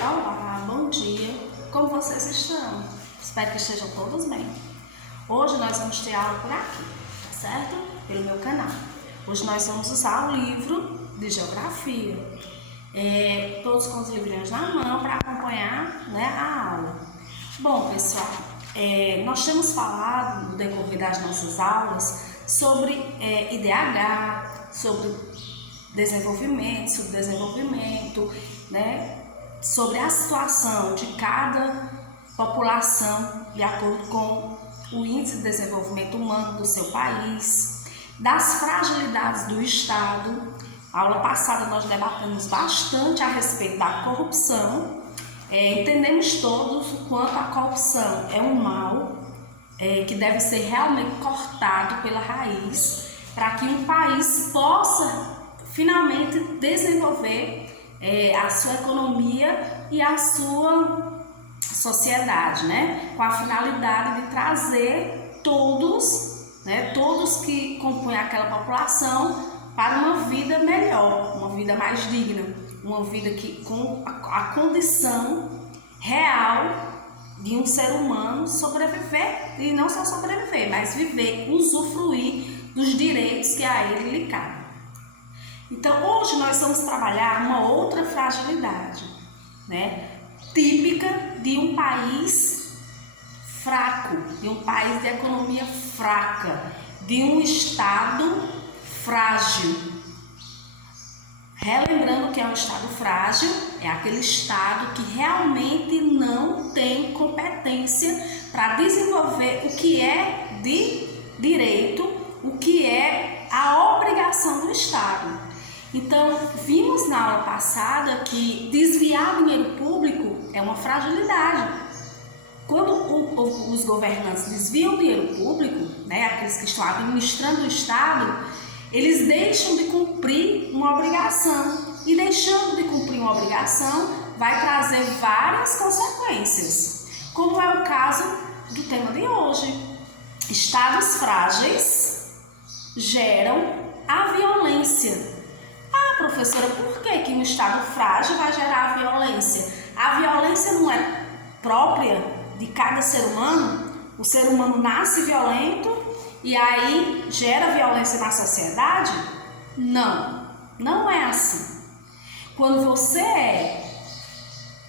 Olá, bom dia. Como vocês estão? Espero que estejam todos bem. Hoje nós vamos ter aula por aqui, certo? Pelo meu canal. Hoje nós vamos usar o livro de Geografia. Todos com os livrinhos na mão para acompanhar, a aula. Bom, pessoal, nós temos falado no decorrer das nossas aulas sobre IDH, sobre desenvolvimento, subdesenvolvimento, sobre a situação de cada população de acordo com o índice de desenvolvimento humano do seu país, das fragilidades do Estado. A aula passada nós debatemos bastante a respeito da corrupção. Entendemos todos o quanto a corrupção é um mal que deve ser realmente cortado pela raiz para que um país possa finalmente desenvolver a sua economia e a sua sociedade, com a finalidade de trazer todos que compõem aquela população para uma vida melhor, uma vida mais digna, uma vida com a condição real de um ser humano sobreviver, e não só sobreviver, mas viver, usufruir dos direitos que a ele lhe cabem. Então, hoje nós vamos trabalhar uma outra fragilidade, típica de um país fraco, de um país de economia fraca, de um Estado frágil. Relembrando que é um Estado frágil, é aquele Estado que realmente não tem competência para desenvolver o que é de direito, o que é a obrigação do Estado. Então, vimos na aula passada que desviar dinheiro público é uma fragilidade. Quando os governantes desviam dinheiro público, aqueles que estão administrando o Estado, eles deixam de cumprir uma obrigação. E deixando de cumprir uma obrigação vai trazer várias consequências, como é o caso do tema de hoje. Estados frágeis geram a violência. Professora, por que um Estado frágil vai gerar a violência? A violência não é própria de cada ser humano? O ser humano nasce violento e aí gera violência na sociedade? Não, não é assim. Quando você é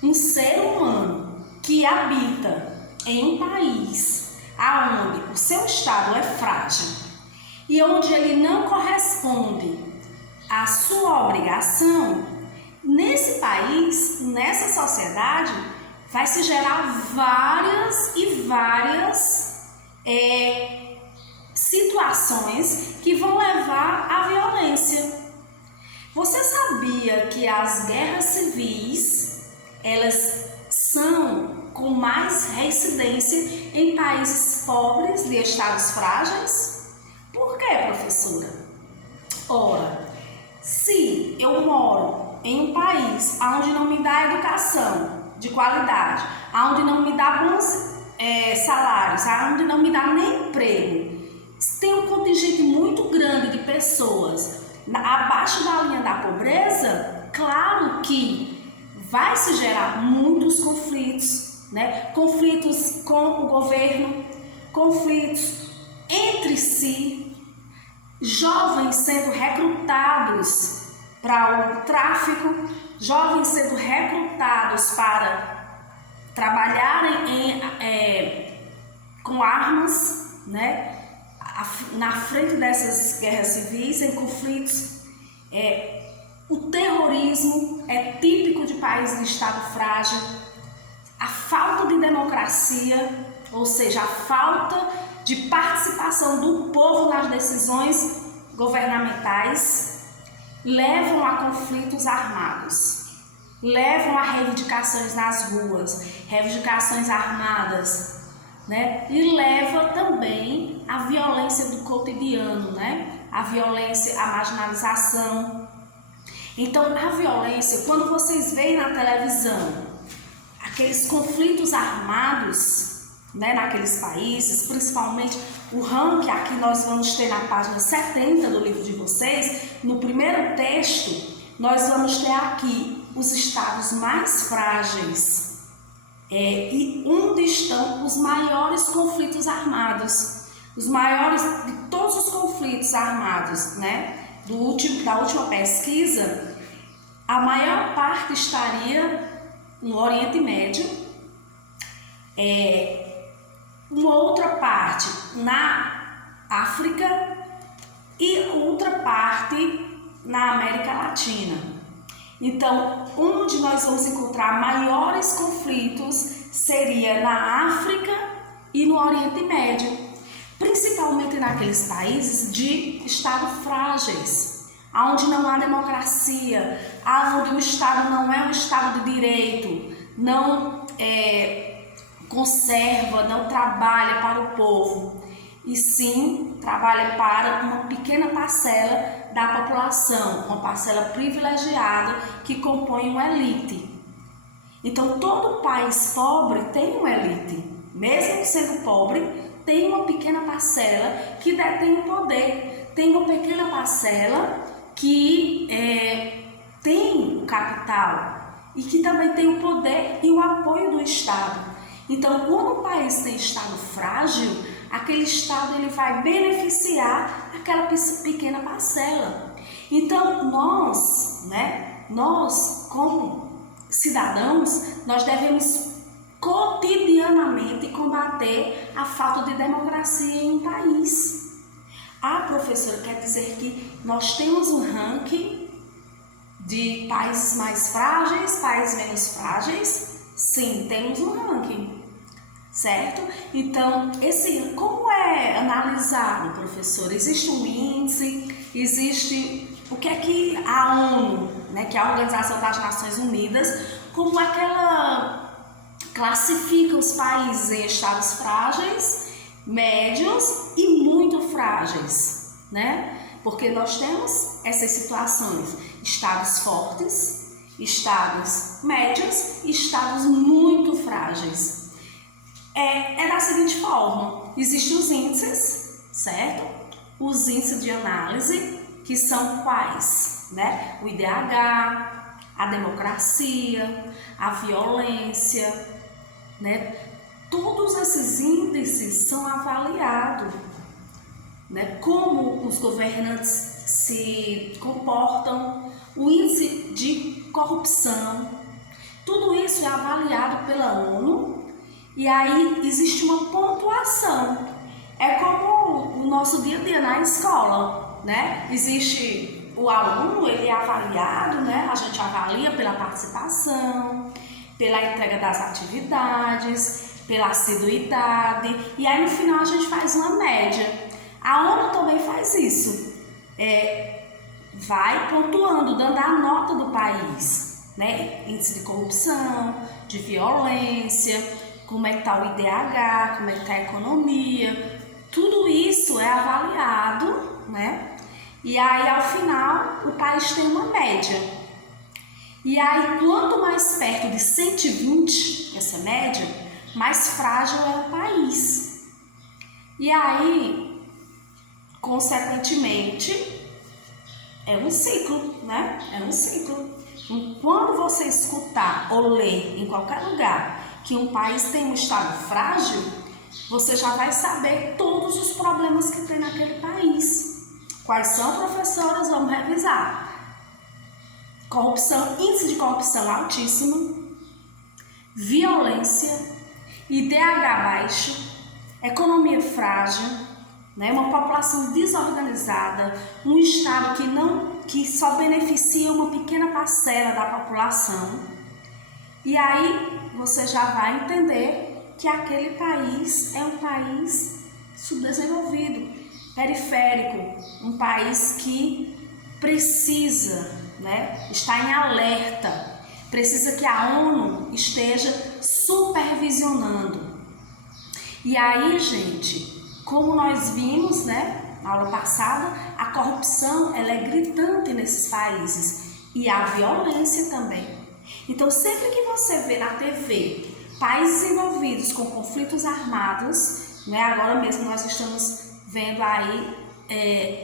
um ser humano que habita em um país onde o seu Estado é frágil e onde ele não corresponde a sua obrigação, nesse país, nessa sociedade, vai se gerar várias e várias situações que vão levar à violência. Você sabia que as guerras civis, elas são com mais reincidência em países pobres de estados frágeis? Por quê, professora? Ora, se eu moro em um país onde não me dá educação de qualidade, onde não me dá bons salários, onde não me dá nem emprego, tem um contingente muito grande de pessoas abaixo da linha da pobreza, claro que vai se gerar muitos conflitos, conflitos com o governo, conflitos entre si, jovens sendo recrutados para o tráfico, jovens sendo recrutados para trabalharem com armas, na frente dessas guerras civis, em conflitos. O terrorismo é típico de países de Estado frágil, a falta de democracia, ou seja, a falta de participação do povo nas decisões governamentais, levam a conflitos armados, levam a reivindicações nas ruas, reivindicações armadas, e leva também à violência do cotidiano, a violência, a marginalização. Então, a violência, quando vocês veem na televisão aqueles conflitos armados, naqueles países, principalmente o ranking, aqui nós vamos ter na página 70 do livro de vocês, no primeiro texto, nós vamos ter aqui os estados mais frágeis e onde estão os maiores conflitos armados, os maiores de todos os conflitos armados, né? Da última pesquisa, a maior parte estaria no Oriente Médio, uma outra parte na África e outra parte na América Latina. Então, onde nós vamos encontrar maiores conflitos seria na África e no Oriente Médio, principalmente naqueles países de estados frágeis, onde não há democracia, onde o Estado não é um Estado de direito, não conserva, não trabalha para o povo, e sim trabalha para uma pequena parcela da população, uma parcela privilegiada que compõe uma elite. Então, todo país pobre tem uma elite, mesmo sendo pobre, tem uma pequena parcela que detém o poder, tem uma pequena parcela que tem o capital e que também tem o poder e o apoio do Estado. Então, quando o país tem Estado frágil, aquele Estado ele vai beneficiar aquela pequena parcela. Então, nós como cidadãos, nós devemos cotidianamente combater a falta de democracia em um país. Professora, quer dizer que nós temos um ranking de países mais frágeis, países menos frágeis? Sim, temos um ranking, certo? Então, como é analisado, professor? Existe um índice, existe o que é que a ONU, né, que é a Organização das Nações Unidas, como é que ela classifica os países em estados frágeis, médios e muito frágeis, né? Porque nós temos essas situações, estados fortes, estados médios e estados muito frágeis. É da seguinte forma, existem os índices, certo? Os índices de análise, que são quais, né? O IDH, a democracia, a violência, né? Todos esses índices são avaliados, né? Como os governantes se comportam, o índice de corrupção, tudo isso é avaliado pela ONU e aí existe uma pontuação. É como o nosso dia a dia na escola, né? Existe o aluno, ele é avaliado, né? A gente avalia pela participação, pela entrega das atividades, pela assiduidade, e aí no final a gente faz uma média. A ONU também faz isso, vai pontuando, dando a nota do país, né? Índice de corrupção, de violência, como é que está o IDH, como é que está a economia, tudo isso é avaliado, né? E aí ao final o país tem uma média. E aí quanto mais perto de 120, essa média, mais frágil é o país. E aí, consequentemente, é um ciclo, né? É um ciclo. Quando você escutar ou ler em qualquer lugar que um país tem um estado frágil, você já vai saber todos os problemas que tem naquele país. Quais são, professoras? Vamos revisar. Corrupção, índice de corrupção altíssimo, violência, IDH baixo, economia frágil, né? Uma população desorganizada, um estado que só beneficia uma pequena parcela da população. E aí você já vai entender que aquele país é um país subdesenvolvido, periférico, um país que precisa, né, estar em alerta, precisa que a ONU esteja supervisionando. E aí, gente, como nós vimos, né, na aula passada, a corrupção ela é gritante nesses países e a violência também. Então, sempre que você vê na TV países envolvidos com conflitos armados, né, agora mesmo nós estamos vendo aí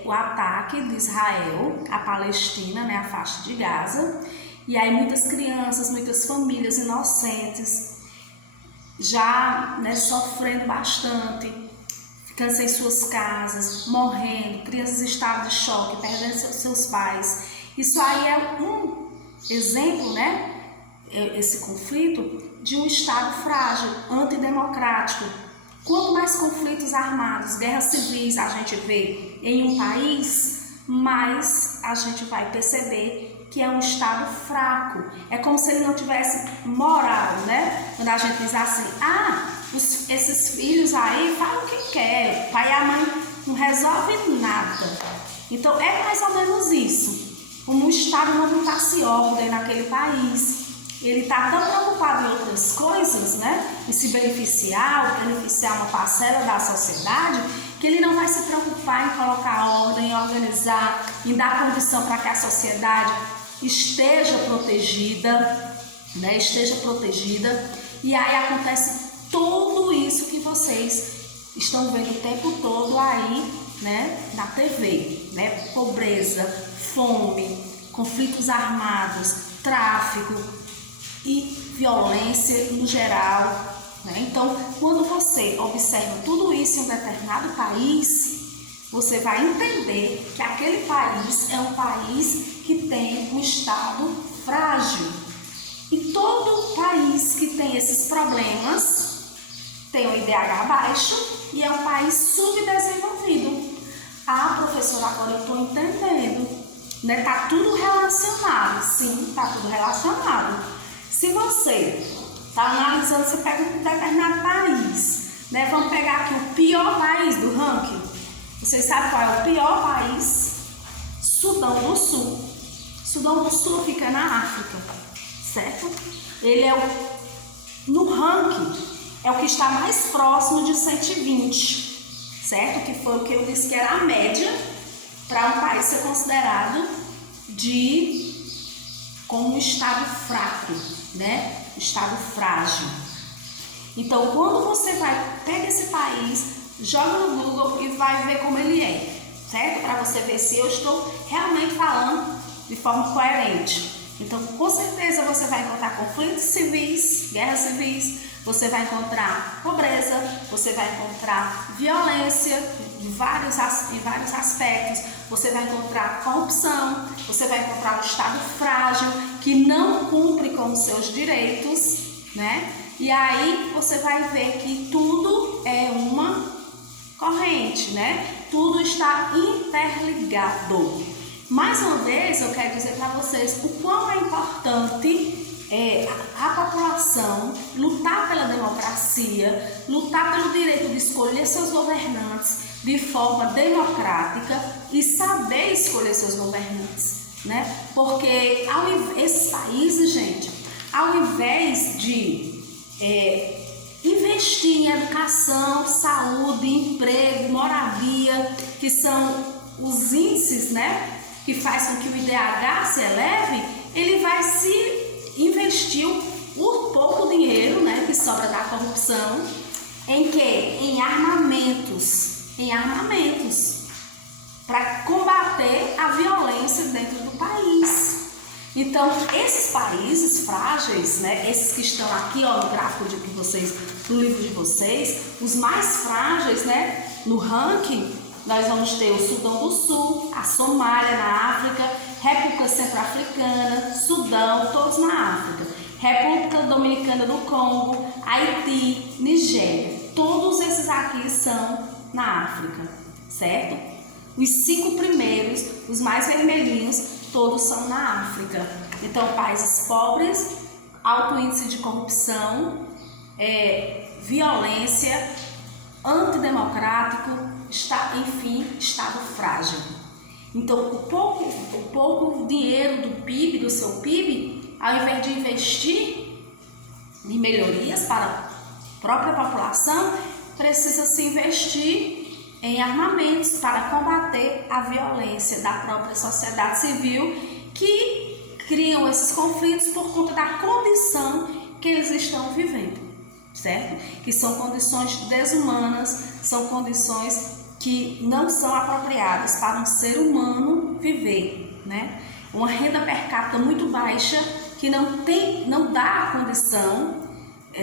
o ataque de Israel à Palestina, né, a faixa de Gaza, E aí muitas crianças, muitas famílias inocentes já, né, sofrendo bastante, ficando sem suas casas, morrendo, crianças em estado de choque, perdendo seus pais. Isso aí é um exemplo, né, esse conflito de um Estado frágil, antidemocrático. Quanto mais conflitos armados, guerras civis a gente vê em um país, mais a gente vai perceber que é um Estado fraco. É como se ele não tivesse moral, né? Quando a gente diz assim, esses filhos aí falam o que quer, o pai e a mãe não resolvem nada. Então é mais ou menos isso. Como o Estado não botasse ordem naquele país, ele está tão preocupado em outras coisas, né? Em se beneficiar uma parcela da sociedade, que ele não vai se preocupar em colocar ordem, em organizar, em dar condição para que a sociedade esteja protegida, né? Esteja protegida. E aí acontece tudo isso que vocês estão vendo o tempo todo aí, né? Na TV, né? Pobreza, fome, conflitos armados, tráfico e violência no geral, né? Então, quando você observa tudo isso em um determinado país, você vai entender que aquele país é um país que tem um Estado frágil. E todo país que tem esses problemas tem um IDH baixo e é um país subdesenvolvido. Professora, agora eu estou entendendo, né? Tá tudo relacionado, sim, tá tudo relacionado. Se você está analisando, você pega um determinado país, né? Vamos pegar aqui o pior país do ranking. Vocês sabem qual é o pior país? Sudão do Sul. Sudão do Sul fica na África, certo? Ele é no ranking, é o que está mais próximo de 120, certo? Que foi o que eu disse que era a média para um país ser considerado como um estado fraco, né? Estado frágil. Então, quando você pega esse país, joga no Google e vai ver como ele é, certo? Para você ver se eu estou realmente falando de forma coerente. Então, com certeza você vai encontrar conflitos civis, guerras civis, você vai encontrar pobreza, você vai encontrar violência em vários aspectos, você vai encontrar corrupção, você vai encontrar um Estado frágil que não cumpre com os seus direitos, né? E aí você vai ver que tudo é uma corrente, né? Tudo está interligado. Mais uma vez, eu quero dizer para vocês o quão é importante a população lutar pela democracia, lutar pelo direito de escolher seus governantes de forma democrática e saber escolher seus governantes, né? Porque esses países, gente, ao invés de investir em educação, saúde, emprego, moradia, que são os índices, né, que faz com que o IDH se eleve, ele vai se investir o pouco dinheiro, né, que sobra da corrupção, em quê? Em armamentos, para combater a violência dentro do país. Então, esses países frágeis, né, esses que estão aqui, ó, no gráfico do livro de vocês, os mais frágeis, né, no ranking, nós vamos ter o Sudão do Sul, a Somália na África, República Centro-Africana, Sudão, todos na África, República Dominicana do Congo, Haiti, Nigéria, todos esses aqui são na África, certo? Os 5 primeiros, os mais vermelhinhos, todos são na África. Então, países pobres, alto índice de corrupção, violência, antidemocrático, enfim, estado frágil. Então, o pouco dinheiro do PIB, do seu PIB, ao invés de investir em melhorias para a própria população, precisa se investir em armamentos para combater a violência da própria sociedade civil, que criam esses conflitos por conta da condição que eles estão vivendo, certo? Que são condições desumanas, são condições que não são apropriadas para um ser humano viver, né? uma renda per capita muito baixa, que não dá a condição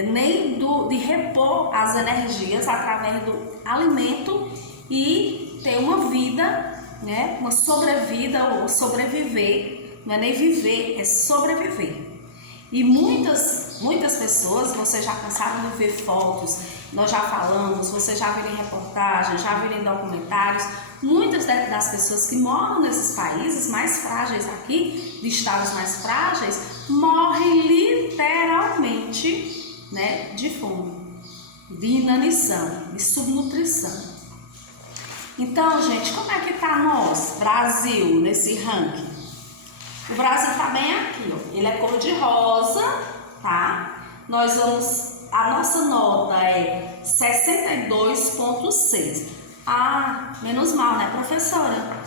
nem de repor as energias através do alimento e ter uma vida, né, uma sobrevida ou sobreviver, não é nem viver, é sobreviver. E muitas pessoas, vocês já cansaram de ver fotos, nós já falamos, vocês já viram em reportagens, já viram em documentários, muitas das pessoas que moram nesses países mais frágeis aqui, de estados mais frágeis, morrem literalmente, né, de fome, de inanição, de subnutrição. Então, gente, como é que tá nós, Brasil, nesse ranking? O Brasil tá bem aqui, ó. Ele é cor de rosa, tá? A nossa nota é 62,6. Ah, menos mal, né, professora?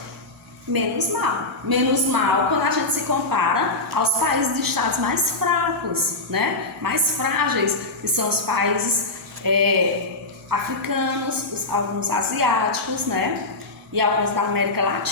Menos mal. Menos mal quando a gente se compara aos países de estados mais fracos, né? Mais frágeis, que são os países africanos, alguns asiáticos, né? E alguns da América Latina.